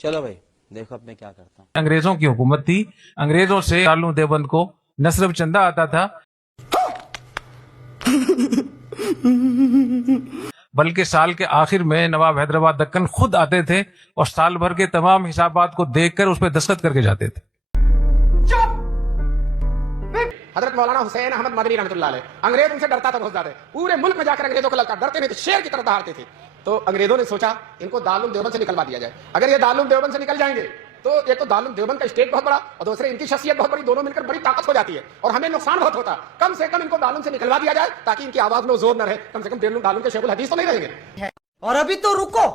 चलो भाई देखो अब मैं क्या करता हूँ। अंग्रेजों की हुकूमत थी, अंग्रेजों से दारुल देवबंद को न सिर्फ चंदा आता था बल्कि साल के आखिर में नवाब हैदराबाद दक्कन खुद आते थे और साल भर के तमाम हिसाबात को देखकर उस पर दस्तखत करके जाते थे। हजरत मौलाना हुसैन अहमद मदनी रहमतुल्लाह अलैह, अंग्रेज उनसे डरता था बहुत ज्यादा, पूरे मुल्क में जाकर अंग्रेजों को ललकार, डरते नहीं थे, शेर की तरह दहाड़ते थे। तो अंग्रेजों ने सोचा इनको दारुल देवबंद से निकलवा दिया जाए। अगर ये दारुल देवबंद से निकल जाएंगे तो एक तो दारुल देवबंद का स्टेट बहुत बड़ा और दूसरे इनकी शख्सियत बहुत बड़ी, दोनों मिलकर बड़ी ताकत हो जाती है और हमें नुकसान बहुत होता। कम से कम इनको दारुल से निकलवा दिया जाए ताकि इनकी आवाज में जोर न रहे, कम से कम दारुल के शेखुल हदीस तो नहीं रहेंगे। और अभी तो रुको,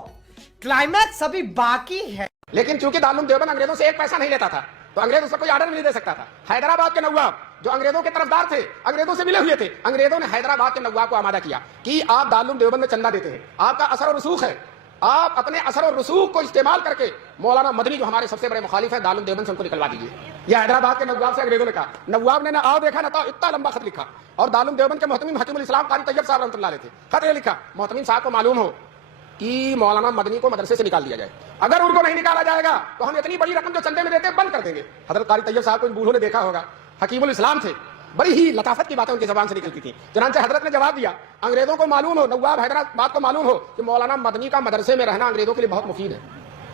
क्लाइमैक्स अभी बाकी है। लेकिन चूंकि दारुल देवबंद अंग्रेजों से एक पैसा नहीं लेता था तो अंग्रेज उस पर कोई आर्डर नहीं दे सकता था। हैदराबाद के नवाब जो अंग्रेजों के तरफदार थे, अंग्रेजों से मिले हुए थे, अंग्रेजों ने हैदराबाद के नवाब को आमादा किया कि आप दारुल देवबंद में चंदा देते हैं, आपका असर और रसूख है, आप अपने असर और रसूख को इस्तेमाल करके मौलाना मदनी जो हमारे सबसे बड़े मुखालिफ है दारुल देवबंद से उनको निकलवा दीजिए। यह हैदराबाद के नवाब से अंग्रेजों ने कहा। नवाब ने ना आओ देखा ना था, इतना लंबा खत लिखा और दारुल देवबंद के मोहतमिम हकीमुल इस्लाम कारी तैयब साहब रहमतुल्लाह अलैह थे। खत ये लिखा, मोहतमिम साहब को मालूम हो कि मौलाना मदनी को मदरसे से निकाल दिया जाए, अगर उनको नहीं निकाला जाएगा तो हम इतनी बड़ी रकम जो चंदे में देते हैं बंद कर देंगे। हजरत कारी तैयब साहब को इन बूढ़ों ने देखा होगा, हकीमुल इस्लाम थे, बड़ी ही लताफत की बातें उनकी जबान से निकलती थी। चुनांचे हजरत ने जवाब दिया, अंग्रेजों को मालूम हो, नवाब हैदराबाद को मालूम हो कि मौलाना मदनी का मदरसे में रहना अंग्रेजों के लिए बहुत मुफीद है।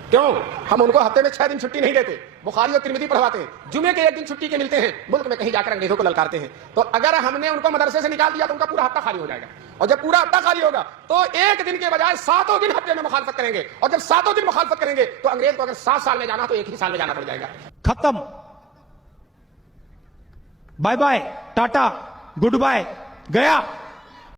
क्यों? हम उनको हफ्ते में 6 दिन छुट्टी नहीं देते, बुखारी और तिरमिज़ी पढ़वाते हैं, जुमे के 1 दिन छुट्टी के मिलते हैं, मुल्क में कहीं जाकर अंग्रेजों को ललकारते हैं। तो अगर हमने उनको मदरसे से निकाल दिया तो उनका पूरा हफ्ता खाली हो जाएगा और जब पूरा हफ्ता खाली होगा तो 1 दिन के बजाय 7 दिन हफ्ते में मुखालफत करेंगे और जब 7 दिन मुखालफत करेंगे तो अंग्रेज को अगर 7 साल में जाना तो 1 ही साल में जाना पड़ जाएगा। खत्म, bye bye, tata, goodbye, गया।